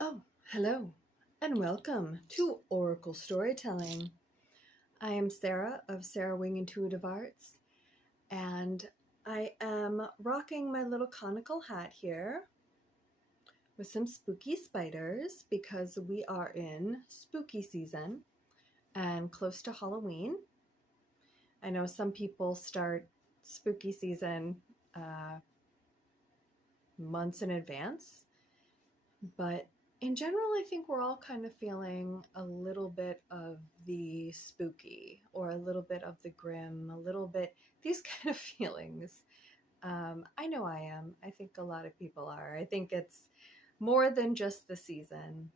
Oh, hello, and welcome to Oracle Storytelling. I am Sarah of Sarah Wing Intuitive Arts, and I am rocking my little conical hat here with some spooky spiders because we are in spooky season and close to Halloween. I know some people start spooky season months in advance, but in general, I think we're all kind of feeling a little bit of the spooky or a little bit of the grim, a little bit, these kind of feelings. I know I am. I think a lot of people are. I think it's more than just the season,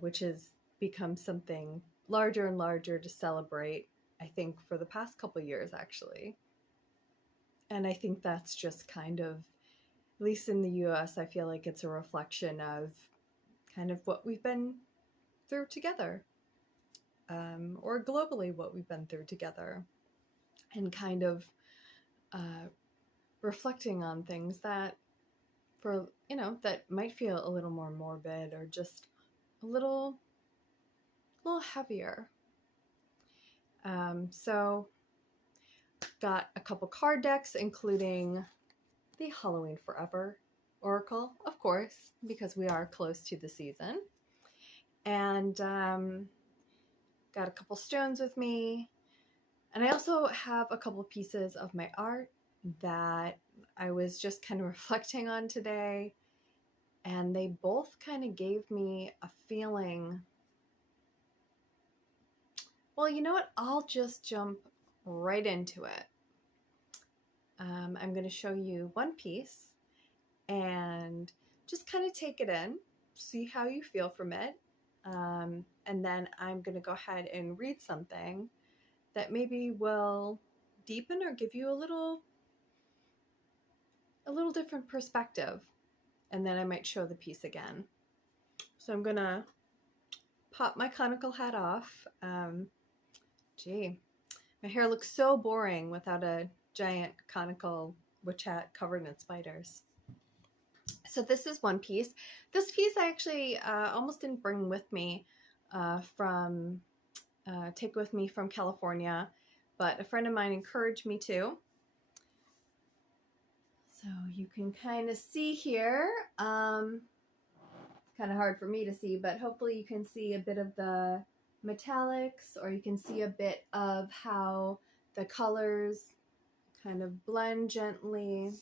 which has become something larger and larger to celebrate, I think, for the past couple years, actually. And I think that's just kind of, at least in the US, I feel like it's a reflection of kind of what we've been through together, or globally what we've been through together, and kind of reflecting on things that, that might feel a little more morbid or just a little heavier. So got a couple card decks, including the Halloween Forever Oracle, of course, because we are close to the season. And got a couple stones with me. And I also have a couple pieces of my art that I was just kind of reflecting on today. And they both kind of gave me a feeling. Well, you know what? I'll just jump right into it. I'm going to show you one piece and just kind of take it in, see how you feel from it. And then I'm going to go ahead and read something that maybe will deepen or give you a little different perspective. And then I might show the piece again. So I'm going to pop my conical hat off. Gee, my hair looks so boring without a giant conical witch hat covered in spiders. So this is one piece. This piece I actually almost didn't bring with me take with me from California, but a friend of mine encouraged me to. So you can kind of see here, it's kind of hard for me to see, but hopefully you can see a bit of the metallics, or you can see a bit of how the colors kind of blend gently.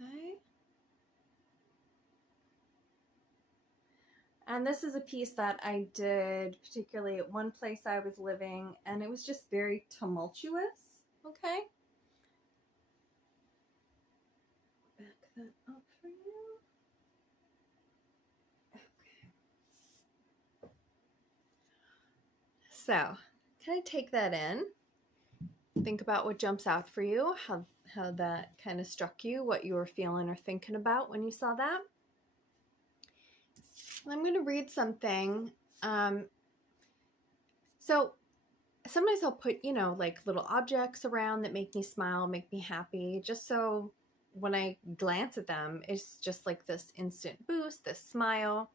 Okay. And this is a piece that I did particularly at one place I was living, and it was just very tumultuous. Okay. Back that up for you. Okay. So, kind of take that in. Think about what jumps out for you, how that kind of struck you, what you were feeling or thinking about when you saw that. I'm going to read something. So sometimes I'll put, like little objects around that make me smile, make me happy, just so when I glance at them, it's just like this instant boost, this smile.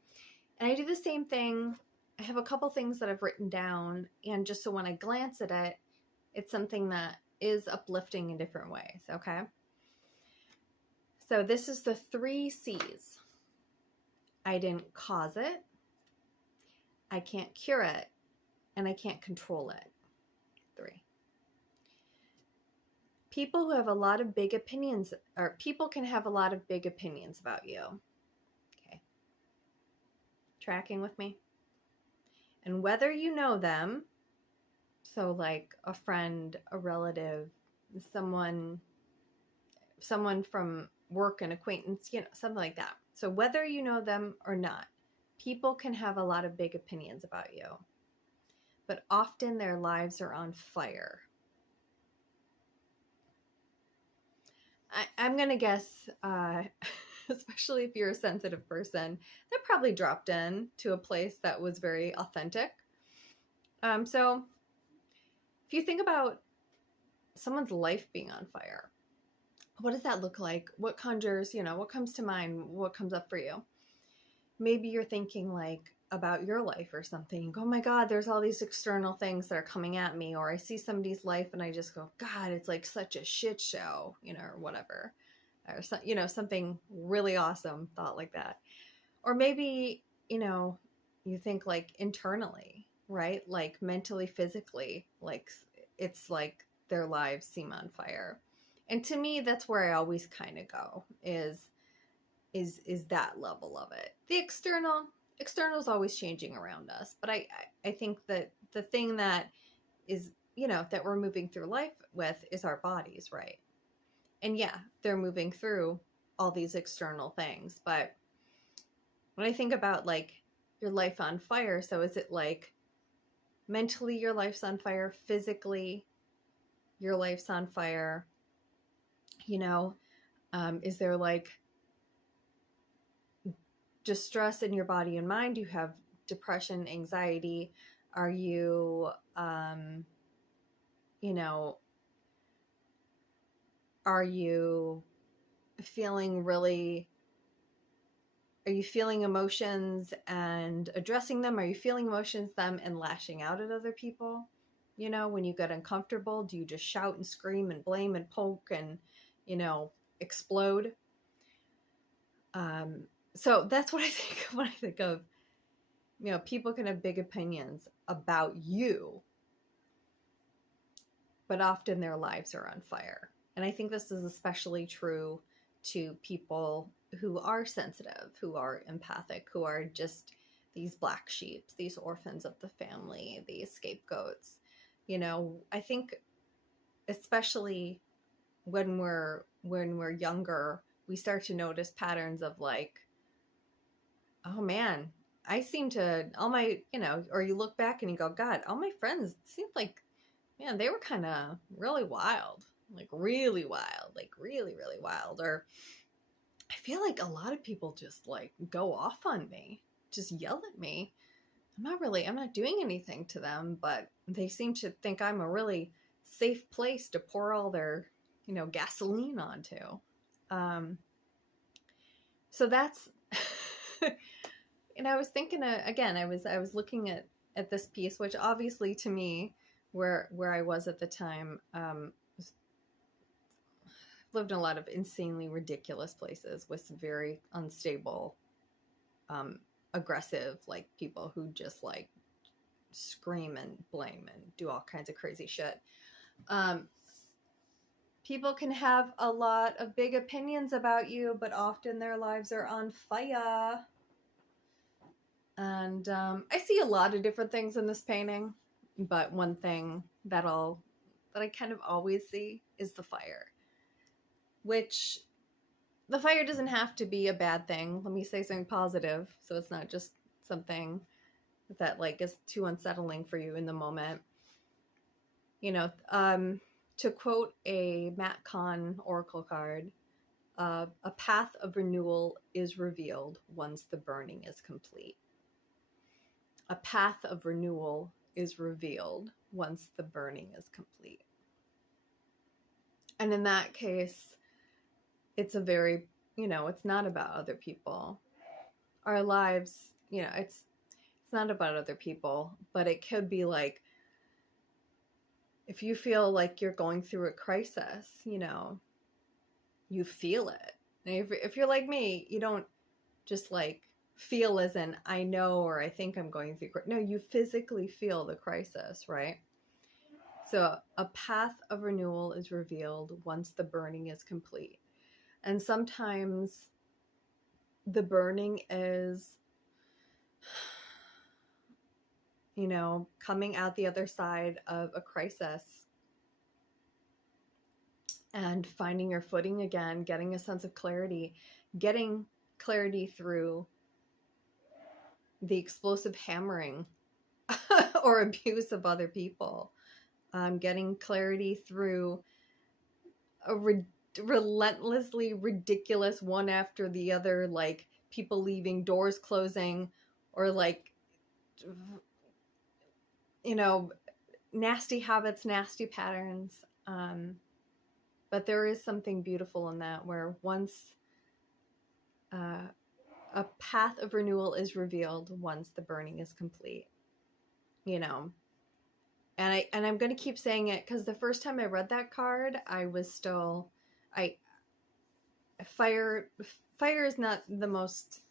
And I do the same thing. I have a couple things that I've written down, and just so when I glance at it, it's something that is uplifting in different ways, okay? So this is the 3 C's. I didn't cause it, I can't cure it, and I can't control it. 3. People who have a lot of big opinions, or people can have a lot of big opinions about you. Okay. Tracking with me? And whether you know them, so like a friend, a relative, someone from work, an acquaintance, something like that. So whether you know them or not, people can have a lot of big opinions about you, but often their lives are on fire. I'm going to guess, especially if you're a sensitive person, that probably dropped in to a place that was very authentic. So if you think about someone's life being on fire. What does that look like? What conjures, what comes to mind? What comes up for you? Maybe you're thinking like about your life or something. You go, oh my God, there's all these external things that are coming at me. Or I see somebody's life and I just go, God, it's like such a shit show, or whatever. Or, something really awesome thought like that. Or maybe, you think like internally, right? Like mentally, physically, like it's like their lives seem on fire. And to me, that's where I always kind of go is that level of it. The external is always changing around us. But I think that the thing that is, that we're moving through life with is our bodies, right? And yeah, they're moving through all these external things. But when I think about like your life on fire, so is it like mentally your life's on fire, physically your life's on fire? Is there like distress in your body and mind? You have depression, anxiety? Are you, are you feeling really, are you feeling emotions and addressing them? Are you feeling emotions them and lashing out at other people? When you get uncomfortable, do you just shout and scream and blame and poke and, explode? So that's what I think when I think of, people can have big opinions about you, but often their lives are on fire. And I think this is especially true to people who are sensitive, who are empathic, who are just these black sheep, these orphans of the family, these scapegoats. I think especially when we're younger, we start to notice patterns of like, oh man, I seem to, all my, or you look back and you go, God, all my friends seemed like, man, they were kind of really wild, like really wild, like really, really wild. Or I feel like a lot of people just like go off on me, just yell at me. I'm not doing anything to them, but they seem to think I'm a really safe place to pour all their, gasoline onto. So that's, and I was thinking, again, I was looking at this piece, which obviously to me, where I was at the time, lived in a lot of insanely ridiculous places with some very unstable, aggressive, like people who just like scream and blame and do all kinds of crazy shit. People can have a lot of big opinions about you, but often their lives are on fire. And I see a lot of different things in this painting, but one thing that I kind of always see is the fire. Which, the fire doesn't have to be a bad thing. Let me say something positive, so it's not just something that like is too unsettling for you in the moment. To quote a Matt Kahn oracle card, a path of renewal is revealed once the burning is complete. A path of renewal is revealed once the burning is complete. And in that case, it's a very, it's not about other people. Our lives, it's not about other people, but it could be like, if you feel like you're going through a crisis, you feel it. And if you're like me, you don't just like feel as in I know or I think I'm going through. No, you physically feel the crisis, right? So a path of renewal is revealed once the burning is complete. And sometimes the burning is, coming out the other side of a crisis and finding your footing again, getting a sense of clarity, getting clarity through the explosive hammering or abuse of other people, getting clarity through a relentlessly ridiculous one after the other, like people leaving, doors closing, or like, nasty habits, nasty patterns. But there is something beautiful in that, where once a path of renewal is revealed, once the burning is complete, you know. And I'm going to keep saying it, because the first time I read that card, I was still, fire is not the most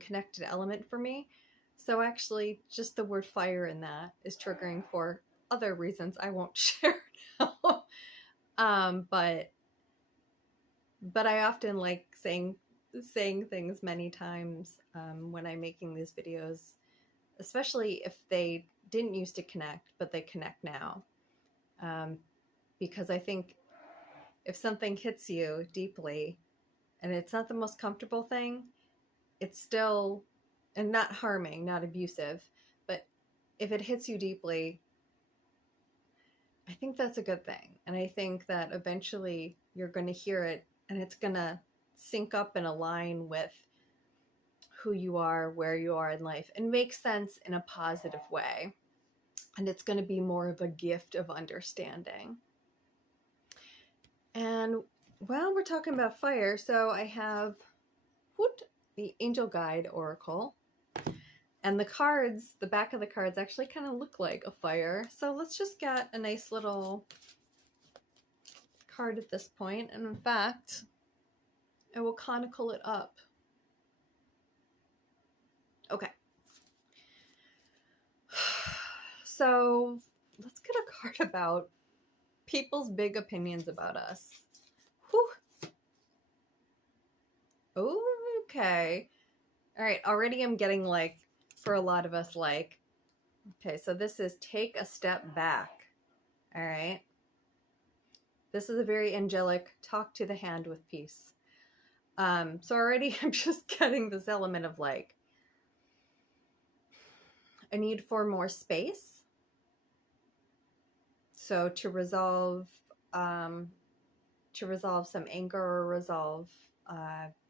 connected element for me. So actually, just the word fire in that is triggering for other reasons I won't share now. But I often like saying things many times when I'm making these videos, especially if they didn't used to connect, but they connect now. Because I think if something hits you deeply and it's not the most comfortable thing, it's still, and not harming, not abusive, but if it hits you deeply, I think that's a good thing. And I think that eventually you're going to hear it, and it's going to sync up and align with who you are, where you are in life, and make sense in a positive way. And it's going to be more of a gift of understanding. And while we're talking about fire, so I have the Angel Guide Oracle. And the cards, the back of the cards actually kind of look like a fire. So let's just get a nice little card at this point. And in fact, I will conical it up. Okay. So let's get a card about people's big opinions about us. Whew. Okay. All right. Already I'm getting like, for a lot of us, like, okay, so this is take a step back. All right. This is a very angelic talk to the hand with peace. So already I'm just getting this element of like a need for more space. So to resolve some anger, or resolve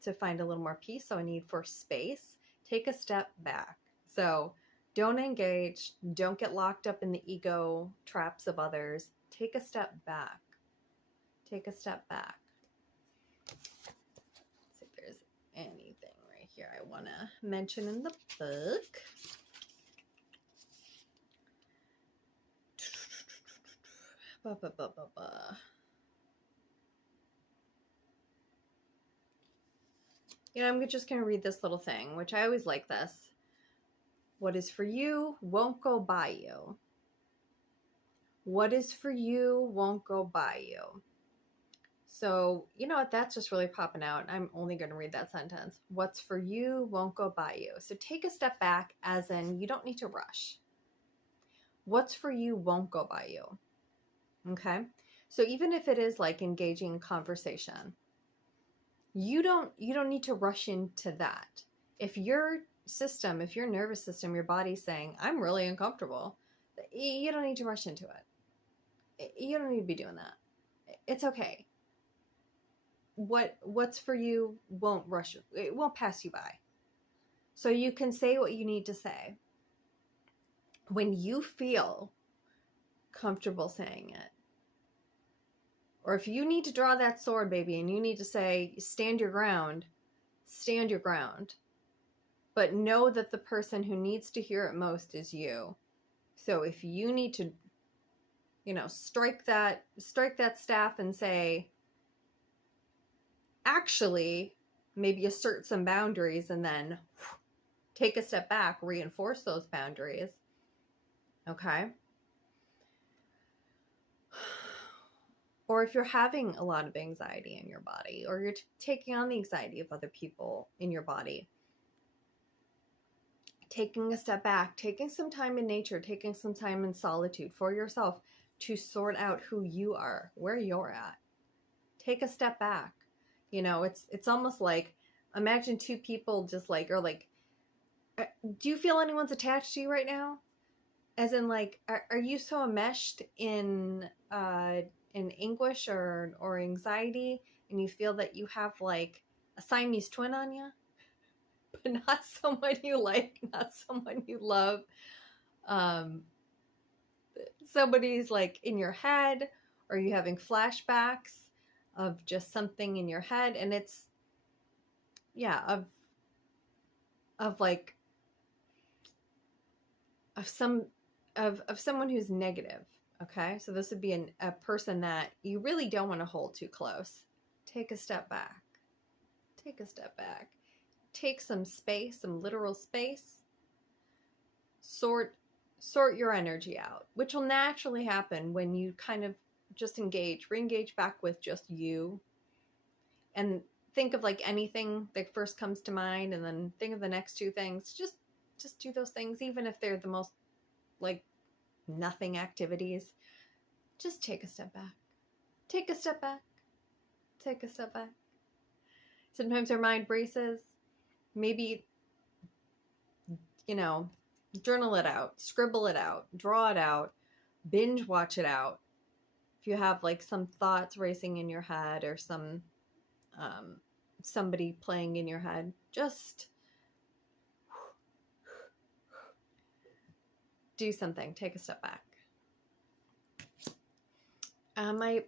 to find a little more peace. So a need for space. Take a step back. So don't engage. Don't get locked up in the ego traps of others. Take a step back. Take a step back. Let's see if there's anything right here I want to mention in the book. You know, I'm just going to read this little thing, which I always like this. What is for you won't go by you. What is for you won't go by you. So, you know what? That's just really popping out. I'm only going to read that sentence. What's for you won't go by you. So take a step back, as in you don't need to rush. What's for you won't go by you. Okay? So even if it is like engaging in conversation, you don't need to rush into that. If your nervous system, your body's saying, I'm really uncomfortable, you don't need to rush into it. You don't need to be doing that. It's okay. What's for you won't rush. It won't pass you by. So you can say what you need to say when you feel comfortable saying it. Or if you need to draw that sword, baby, and you need to say, stand your ground, stand your ground. But know that the person who needs to hear it most is you. So if you need to, you know, strike that staff and say, actually, maybe assert some boundaries, and then take a step back, reinforce those boundaries. Okay? Or if you're having a lot of anxiety in your body, or you're taking on the anxiety of other people in your body, taking a step back, taking some time in nature, taking some time in solitude for yourself to sort out who you are, where you're at. Take a step back. You know, it's almost like, imagine two people just like, or like, do you feel anyone's attached to you right now? As in, like, are you so enmeshed in anguish or anxiety, and you feel that you have like a Siamese twin on you, but not someone you like, not someone you love. Somebody's like in your head, Or are you having flashbacks of just something in your head? And it's, yeah, of like, of someone who's negative. Okay. So this would be a person that you really don't want to hold too close. Take a step back. Take a step back. Take some space, some literal space. Sort your energy out, which will naturally happen when you kind of just re-engage back with just you. And think of like anything that first comes to mind, and then think of the next two things. Just do those things, even if they're the most like nothing activities. Just take a step back. Take a step back. Take a step back. Sometimes our mind races. Maybe, journal it out, scribble it out, draw it out, binge watch it out. If you have like some thoughts racing in your head, or somebody playing in your head, just do something. Take a step back. I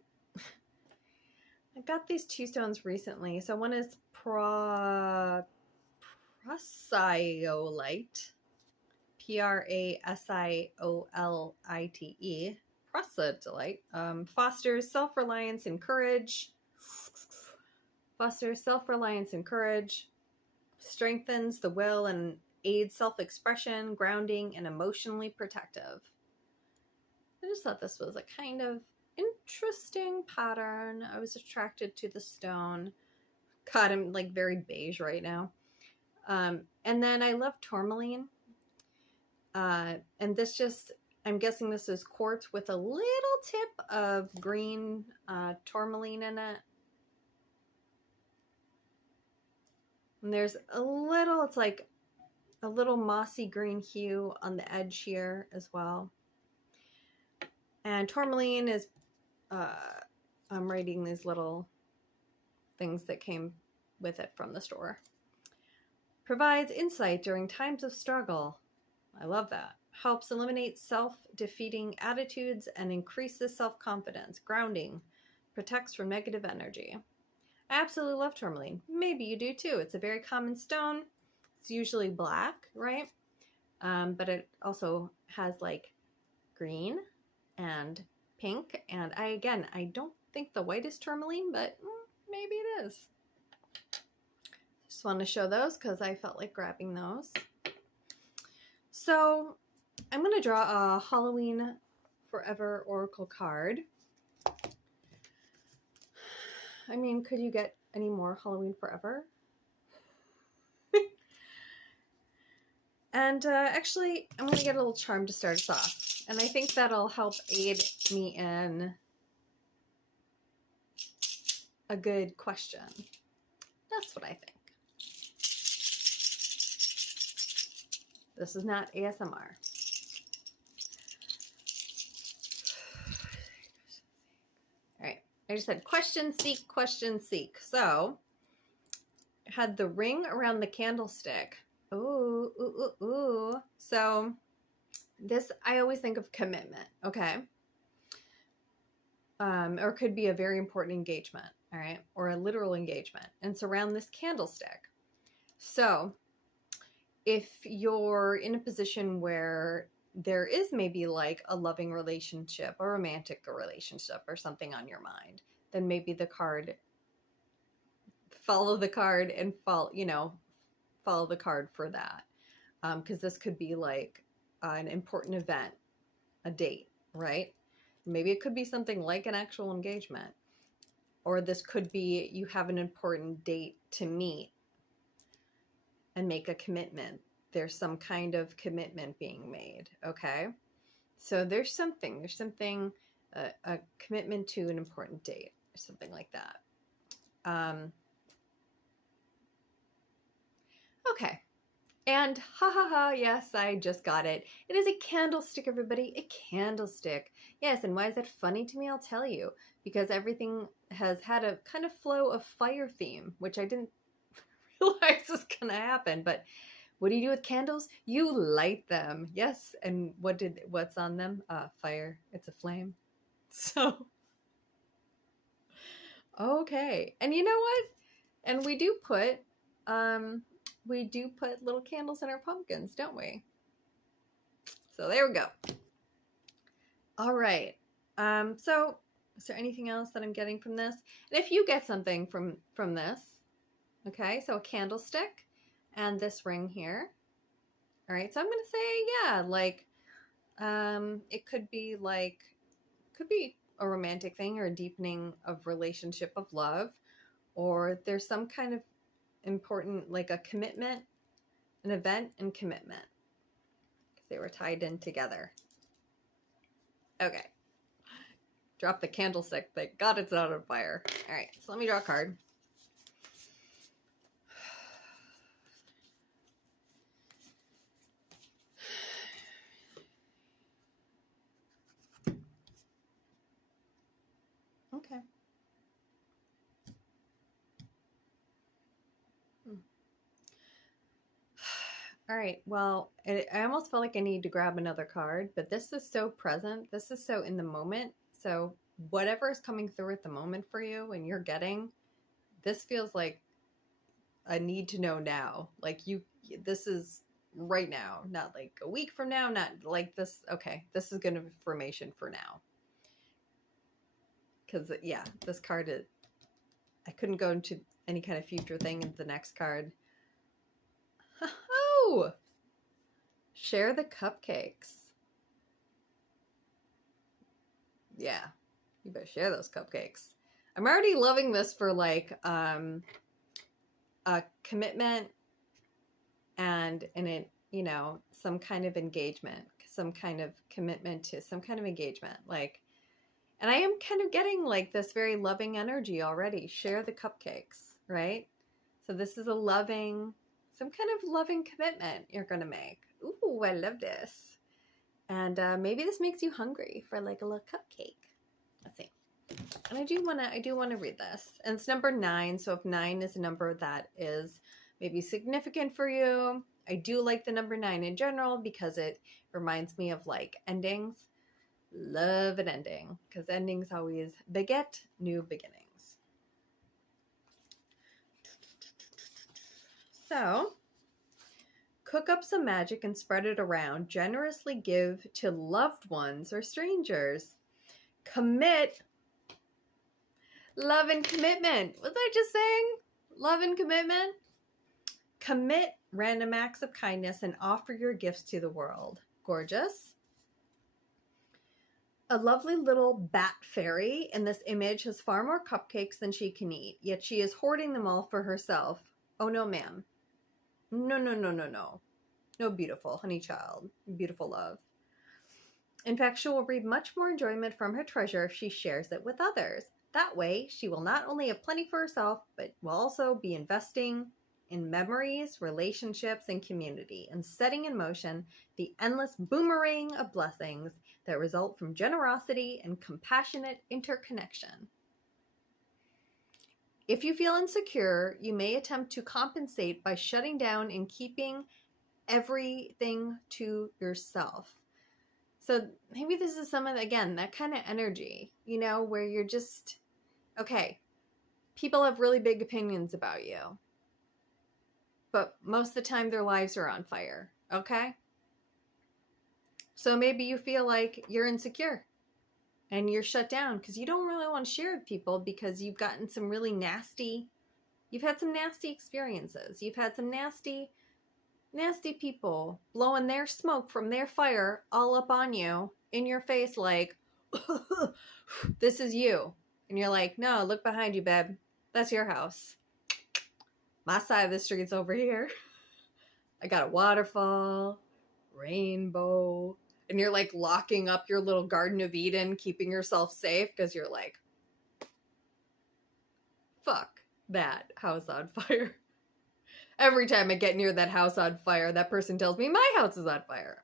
got these 2 stones recently. So one is Prasiolite, Prasiolite, Prasiolite. Fosters self-reliance and courage. Fosters self-reliance and courage. Strengthens the will and aids self-expression, grounding, and emotionally protective. I just thought this was a kind of interesting pattern. I was attracted to the stone. God, I'm like very beige right now. And then I love tourmaline. And this just, I'm guessing this is quartz with a little tip of green tourmaline in it. And there's a little, it's like a little mossy green hue on the edge here as well. And tourmaline is, I'm reading these little things that came with it from the store. Provides insight during times of struggle. I love that. Helps eliminate self-defeating attitudes and increases self-confidence. Grounding. Protects from negative energy. I absolutely love tourmaline. Maybe you do too. It's a very common stone. It's usually black, right? But it also has like green and pink. And I don't think the white is tourmaline, but maybe it is. Just want to show those because I felt like grabbing those. So I'm going to draw a Halloween Forever Oracle card. I mean, could you get any more Halloween Forever? And actually, I'm going to get a little charm to start us off. And I think that'll help aid me in a good question. That's what I think. This is not ASMR. All right. I just said question, seek, question, seek. So I had the ring around the candlestick. Ooh, ooh, ooh, ooh. So this, I always think of commitment, okay? Or it could be a very important engagement, all right? Or a literal engagement. And it's around this candlestick. So if you're in a position where there is maybe like a loving relationship, a romantic relationship or something on your mind, then maybe the card, follow the card and follow the card for that. Because this could be like an important event, a date, right? Maybe it could be something like an actual engagement. Or this could be you have an important date to meet and make a commitment. There's some kind of commitment being made, okay? So there's something, a commitment to an important date or something like that. Okay. And yes, I just got it. It is a candlestick, everybody, a candlestick. Yes, and why is that funny to me? I'll tell you. Because everything has had a kind of flow of fire theme, which I didn't realize was going to happen. But what do you do with candles? You light them. Yes, and what's on them? Fire. It's a flame. So Okay. And you know what? And we do put little candles in our pumpkins, don't we? So there we go. All right. So is there anything else that I'm getting from this? And if you get something from this, okay, so a candlestick and this ring here. All right, so I'm gonna say, yeah, like it could be a romantic thing or a deepening of relationship of love, or there's some kind of important, like a commitment, an event and commitment. They were tied in together. Okay. Drop the candlestick. Thank God it's not on fire. All right, so let me draw a card. Okay. All right, well, I almost felt like I need to grab another card, but this is so present. This is so in the moment. So whatever is coming through at the moment for you and you're getting, this feels like a need to know now. Like this is right now, not like a week from now, not like this. Okay, this is good information for now. Because, yeah, this card, I couldn't go into any kind of future thing into the next card. Oh! Share the cupcakes. Yeah, you better share those cupcakes. I'm already loving this for like a commitment and it, you know, some kind of engagement, some kind of commitment to some kind of engagement. Like, and I am kind of getting like this very loving energy already. Share the cupcakes, right? So this is a loving, some kind of loving commitment you're going to make. Ooh, I love this. And maybe this makes you hungry for like a little cupcake. Let's see. And I do want to read this. And it's number 9. So if 9 is a number that is maybe significant for you, I do like the number 9 in general because it reminds me of like endings. Love an ending because endings always beget new beginnings. So, cook up some magic and spread it around. Generously give to loved ones or strangers. Commit. Love and commitment. Was I just saying? Love and commitment? Commit random acts of kindness and offer your gifts to the world. Gorgeous. A lovely little bat fairy in this image has far more cupcakes than she can eat, yet she is hoarding them all for herself. Oh no, ma'am. No, no, no, no, no. No, beautiful honey child. Beautiful love. In fact, she will reap much more enjoyment from her treasure if she shares it with others. That way, she will not only have plenty for herself, but will also be investing in memories, relationships, and community, and setting in motion the endless boomerang of blessings that result from generosity and compassionate interconnection. If you feel insecure, you may attempt to compensate by shutting down and keeping everything to yourself. So maybe this is some of, again, that kind of energy, you know, where you're just, okay, people have really big opinions about you, but most of the time their lives are on fire, okay? So maybe you feel like you're insecure and you're shut down because you don't really want to share with people because you've gotten some really nasty, you've had some nasty experiences. You've had some nasty people blowing their smoke from their fire all up on you in your face like, this is you. And you're like, no, look behind you, babe. That's your house. My side of the street's over here. I got a waterfall, rainbow. And you're like locking up your little Garden of Eden, keeping yourself safe because you're like, fuck that house on fire. Every time I get near that house on fire, that person tells me my house is on fire.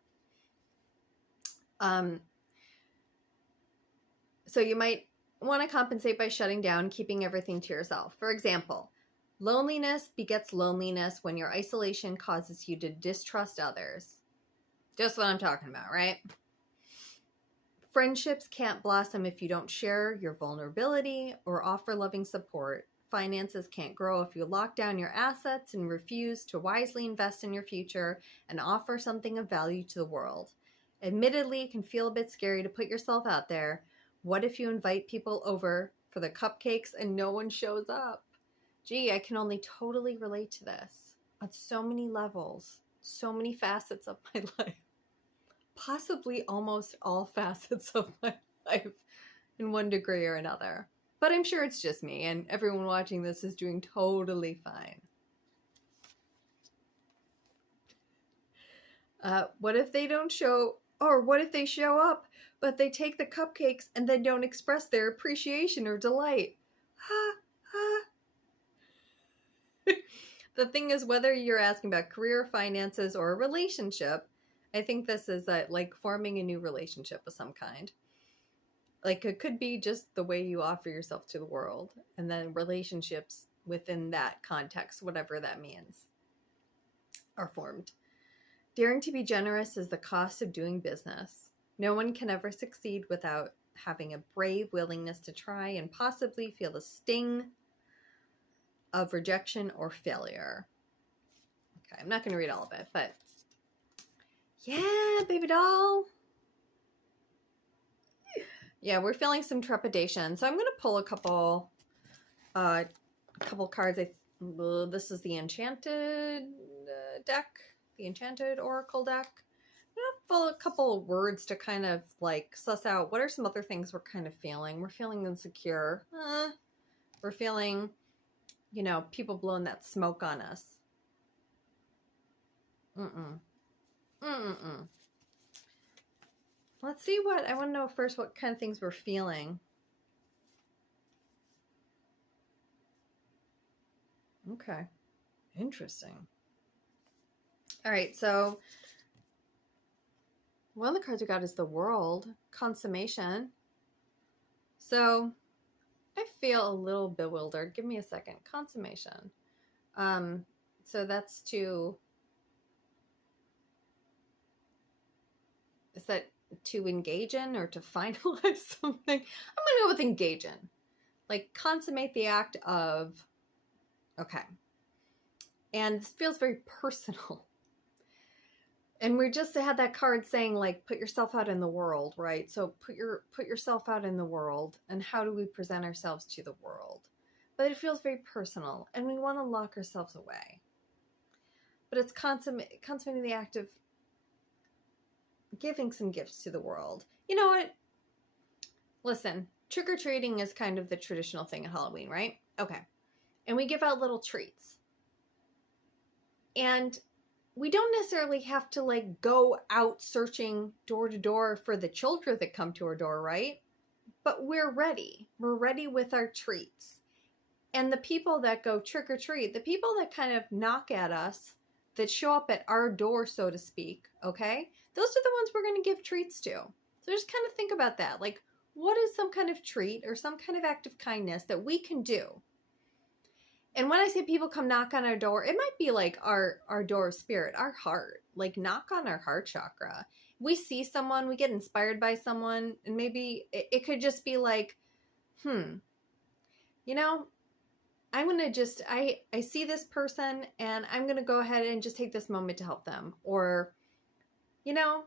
So you might want to compensate by shutting down, keeping everything to yourself. For example, loneliness begets loneliness when your isolation causes you to distrust others. Just what I'm talking about, right? Friendships can't blossom if you don't share your vulnerability or offer loving support. Finances can't grow if you lock down your assets and refuse to wisely invest in your future and offer something of value to the world. Admittedly, it can feel a bit scary to put yourself out there. What if you invite people over for the cupcakes and no one shows up? Gee, I can only totally relate to this on so many levels, so many facets of my life. Possibly almost all facets of my life in one degree or another. But I'm sure it's just me, and everyone watching this is doing totally fine. What if they don't show, or what if they show up, but they take the cupcakes and then don't express their appreciation or delight? Ha, ha. The thing is, whether you're asking about career, finances, or a relationship, I think this is like forming a new relationship of some kind. Like it could be just the way you offer yourself to the world, and then relationships within that context, whatever that means, are formed. Daring to be generous is the cost of doing business. No one can ever succeed without having a brave willingness to try and possibly feel the sting of rejection or failure. Okay, I'm not going to read all of it, but yeah, baby doll. Yeah, we're feeling some trepidation. So I'm going to pull a couple cards. This is the Enchanted deck, the Enchanted Oracle deck. I'm going to pull a couple of words to kind of like suss out what are some other things we're kind of feeling. We're feeling insecure. We're feeling, you know, people blowing that smoke on us. Let's see what, I want to know first what kind of things we're feeling. Okay. Interesting. All right, so one of the cards we got is the World, Consummation. So I feel a little bewildered. Give me a second. Consummation. So that's to, is that to engage in or to finalize something? I'm going to go with engage in. Like consummate the act of, okay. And it feels very personal. And we just had that card saying like, put yourself out in the world, right? So put yourself out in the world, and how do we present ourselves to the world? But it feels very personal, and we want to lock ourselves away. But it's consummating the act of giving some gifts to the world. You know what? Listen, trick-or-treating is kind of the traditional thing at Halloween, right? Okay. And we give out little treats. And we don't necessarily have to like go out searching door to door for the children that come to our door, right? But we're ready. We're ready with our treats. And the people that go trick or treat, the people that kind of knock at us, that show up at our door, so to speak, okay? Those are the ones we're going to give treats to. So just kind of think about that. Like, what is some kind of treat or some kind of act of kindness that we can do? And when I say people come knock on our door, it might be like our door of spirit, our heart, like knock on our heart chakra. We see someone, we get inspired by someone, and maybe it could just be like, you know, I'm going to just, I see this person and I'm going to go ahead and just take this moment to help them. Or, you know,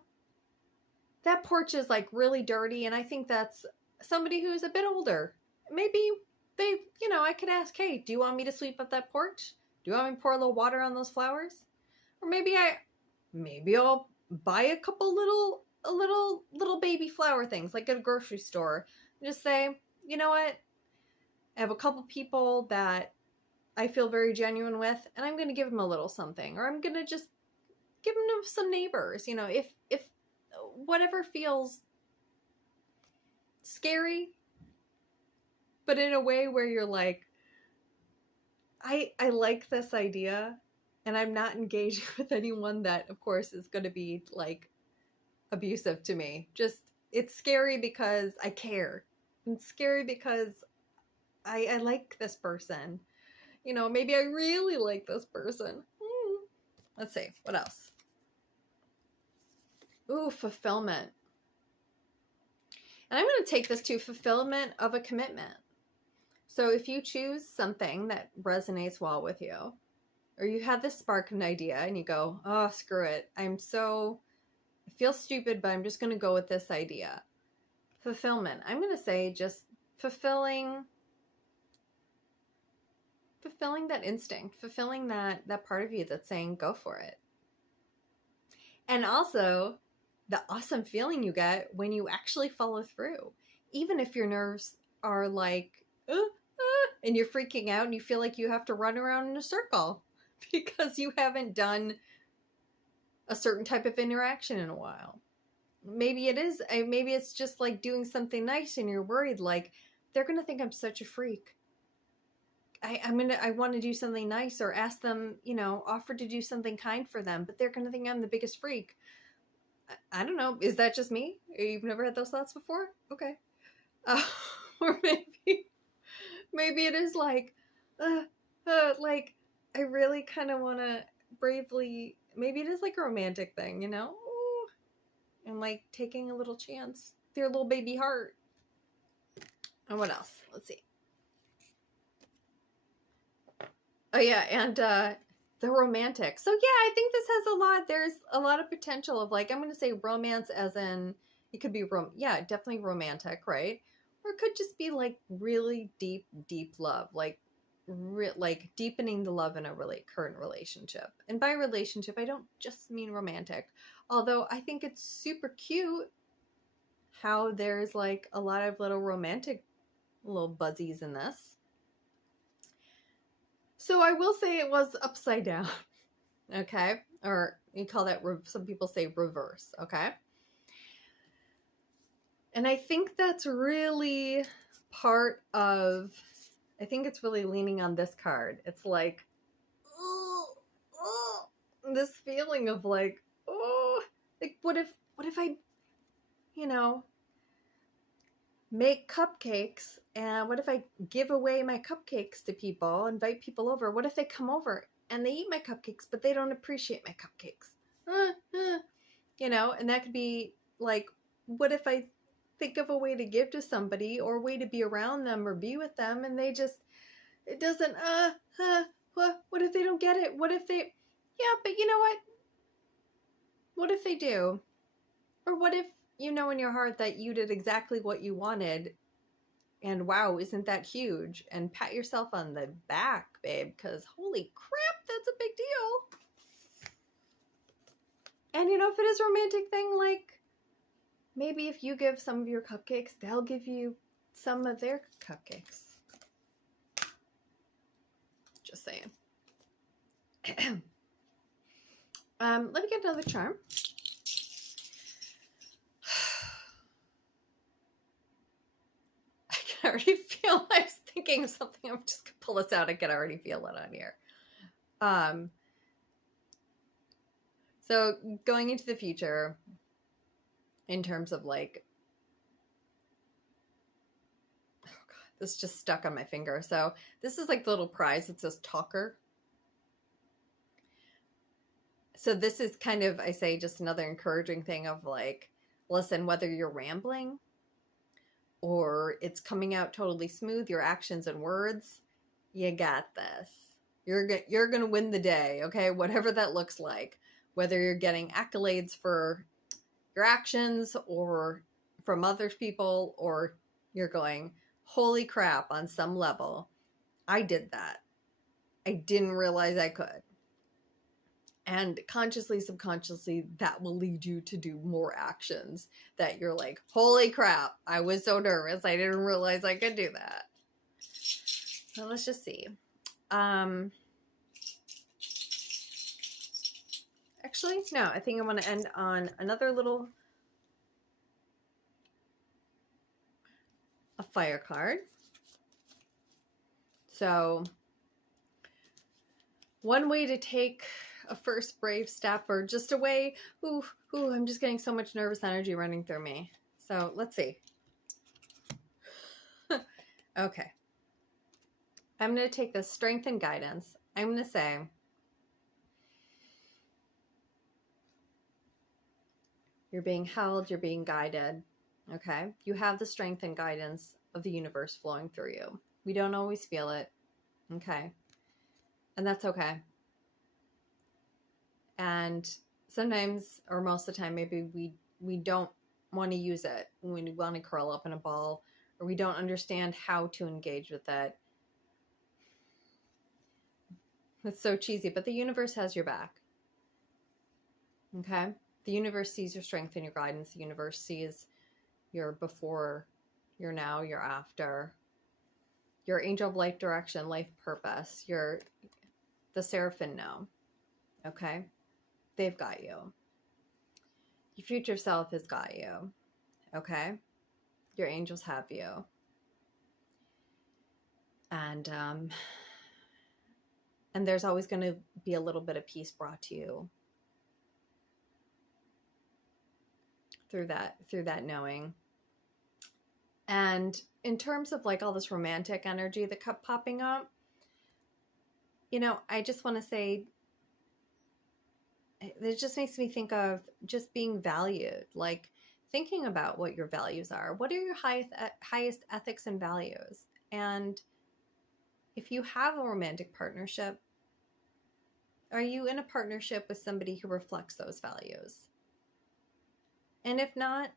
that porch is like really dirty and I think that's somebody who's a bit older. Maybe they, you know, I could ask, hey, do you want me to sweep up that porch? Do you want me to pour a little water on those flowers? Or maybe I'll buy a couple little baby flower things like at a grocery store. And just say, you know what? I have a couple people that I feel very genuine with, and I'm going to give them a little something, or I'm going to just give them to some neighbors. You know, if whatever feels scary, but in a way where you're like, I like this idea, and I'm not engaging with anyone that, of course, is going to be like abusive to me. Just, it's scary because I care. It's scary because I like this person. You know, maybe I really like this person. Let's see. What else? Ooh, fulfillment. And I'm going to take this to fulfillment of a commitment. So if you choose something that resonates well with you, or you have this spark of an idea and you go, oh, screw it. I feel stupid, but I'm just going to go with this idea. Fulfillment. I'm going to say just fulfilling that instinct, fulfilling that part of you that's saying, go for it. And also the awesome feeling you get when you actually follow through, even if your nerves are like, and you're freaking out and you feel like you have to run around in a circle because you haven't done a certain type of interaction in a while. Maybe it's just like doing something nice and you're worried, like, they're going to think I'm such a freak. I want to do something nice or ask them, offer to do something kind for them, but they're going to think I'm the biggest freak. I don't know. Is that just me? You've never had those thoughts before? Okay. Or maybe it is like, like, I really kind of want to bravely, maybe it is like a romantic thing, Ooh, and like taking a little chance, their little baby heart. And what else? Let's see. Oh yeah, and the romantic. So yeah, I think this has there's a lot of potential of, like, I'm going to say romance as in, it could be definitely romantic, right? Or it could just be like really deep, deep love, like like deepening the love in a really current relationship. And by relationship, I don't just mean romantic, although I think it's super cute how there's like a lot of little romantic little buzzies in this. So I will say it was upside down, okay? Or you call that, some people say reverse, okay? And I think that's really I think it's really leaning on this card. It's like, this feeling of like, like what if I, make cupcakes, and what if I give away my cupcakes to people, invite people over? What if they come over and they eat my cupcakes, but they don't appreciate my cupcakes? And that could be like, what if I think of a way to give to somebody or a way to be around them or be with them, and it doesn't, what if they don't get it? What if they, but you know what? What if they do? Or what if you know in your heart that you did exactly what you wanted, and wow, isn't that huge? And pat yourself on the back, babe, because holy crap, that's a big deal. And if it is a romantic thing, like, maybe if you give some of your cupcakes, they'll give you some of their cupcakes. Just saying. Let me get another charm. I can already feel, I was thinking of something. I'm just going to pull this out. I can already feel it on here. So going into the future, in terms of like, oh God, this just stuck on my finger. So this is like the little prize. It says talker. So this is kind of, I say, just another encouraging thing of like, listen, whether you're rambling or it's coming out totally smooth, your actions and words, you got this. You're going to win the day, okay? Whatever that looks like. Whether you're getting accolades for your actions or from other people, or you're going, holy crap, on some level, I did that. I didn't realize I could. And consciously, subconsciously, that will lead you to do more actions that you're like, holy crap, I was so nervous. I didn't realize I could do that. So let's just see. Actually, no, I think I want to end on another little, a fire card. So one way to take a first brave step, or just a way, I'm just getting so much nervous energy running through me. So let's see. Okay. I'm going to take this strength and guidance. I'm going to say, you're being held, you're being guided. Okay? You have the strength and guidance of the universe flowing through you. We don't always feel it. Okay? And that's okay. And sometimes, or most of the time, maybe we don't want to use it. We want to curl up in a ball, or we don't understand how to engage with it. It's so cheesy, but the universe has your back. Okay? The universe sees your strength and your guidance. The universe sees your before, your now, your after, your angel of life direction, life purpose, the seraphim know. Okay? They've got you. Your future self has got you. Okay? Your angels have you. And there's always going to be a little bit of peace brought to you through that knowing. And in terms of like all this romantic energy that kept popping up, you know, I just want to say, it just makes me think of just being valued, like thinking about what your values are. What are your highest ethics and values? And if you have a romantic partnership, are you in a partnership with somebody who reflects those values? And if not,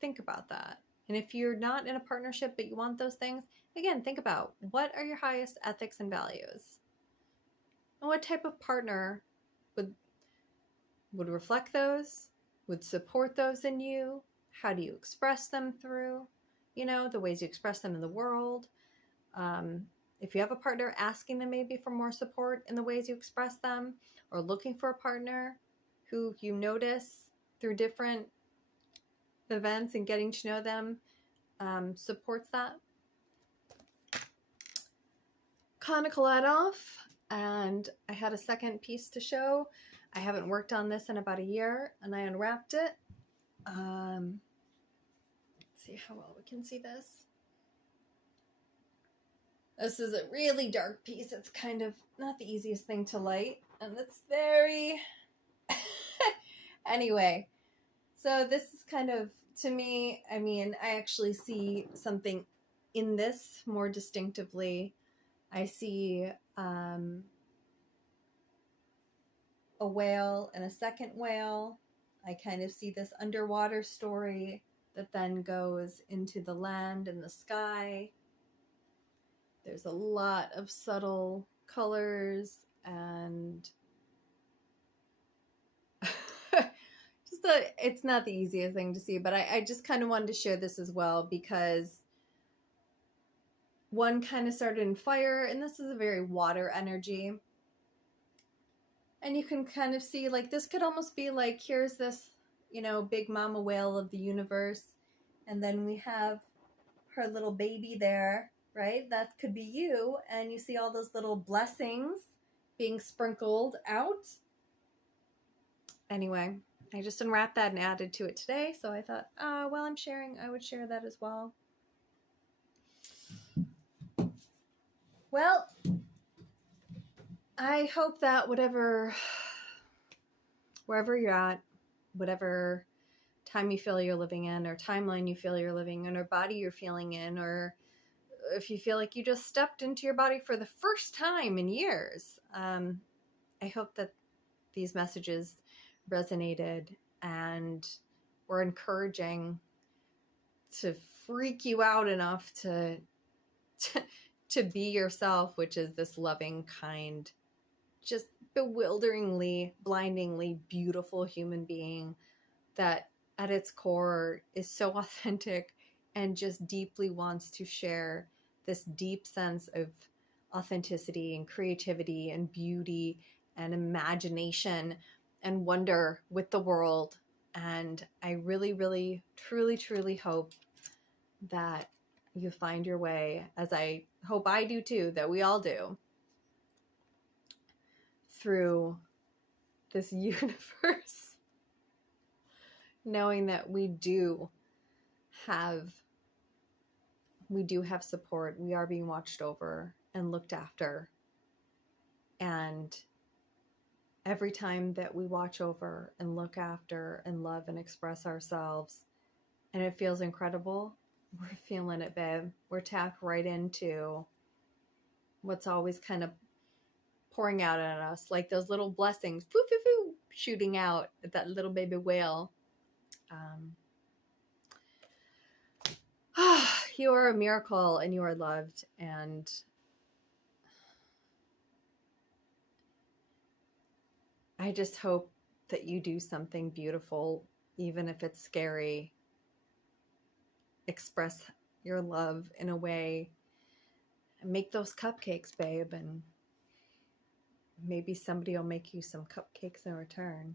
think about that. And if you're not in a partnership but you want those things, again, think about what are your highest ethics and values? And what type of partner would reflect those, would support those in you? How do you express them through, you know, the ways you express them in the world? If you have a partner, asking them maybe for more support in the ways you express them, or looking for a partner who you notice through different events and getting to know them supports that. Conical let off, and I had a second piece to show. I haven't worked on this in about a year, and I unwrapped it. Let's see how well we can see this. This is a really dark piece. It's kind of not the easiest thing to light, and it's very... Anyway, so this is kind of, to me, I mean, I actually see something in this more distinctively. I see a whale and a second whale. I kind of see this underwater story that then goes into the land and the sky. There's a lot of subtle colors and it's not the easiest thing to see, but I just kind of wanted to share this as well because one kind of started in fire, and this is a very water energy. And you can kind of see, like, this could almost be like, here's this, you know, big mama whale of the universe, and then we have her little baby there, right? That could be you, and you see all those little blessings being sprinkled out. Anyway, I just unwrapped that and added to it today, so I thought, while I'm sharing, I would share that as well. Well, I hope that wherever you're at, whatever time you feel you're living in, or timeline you feel you're living in, or body you're feeling in, or if you feel like you just stepped into your body for the first time in years, I hope that these messages resonated and were encouraging to freak you out enough to be yourself, which is this loving, kind, just bewilderingly, blindingly beautiful human being that at its core is so authentic and just deeply wants to share this deep sense of authenticity and creativity and beauty and imagination and wonder with the world. And I really, really, truly, truly hope that you find your way, as I hope I do too, that we all do, through this universe, knowing that we do have support. We are being watched over and looked after. And every time that we watch over and look after and love and express ourselves, and it feels incredible, we're feeling it, babe. We're tapped right into what's always kind of pouring out at us, like those little blessings, foo, foo, foo, shooting out at that little baby whale. You are a miracle and you are loved. And I just hope that you do something beautiful, even if it's scary. Express your love in a way. Make those cupcakes, babe, and maybe somebody will make you some cupcakes in return.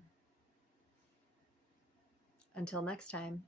Until next time.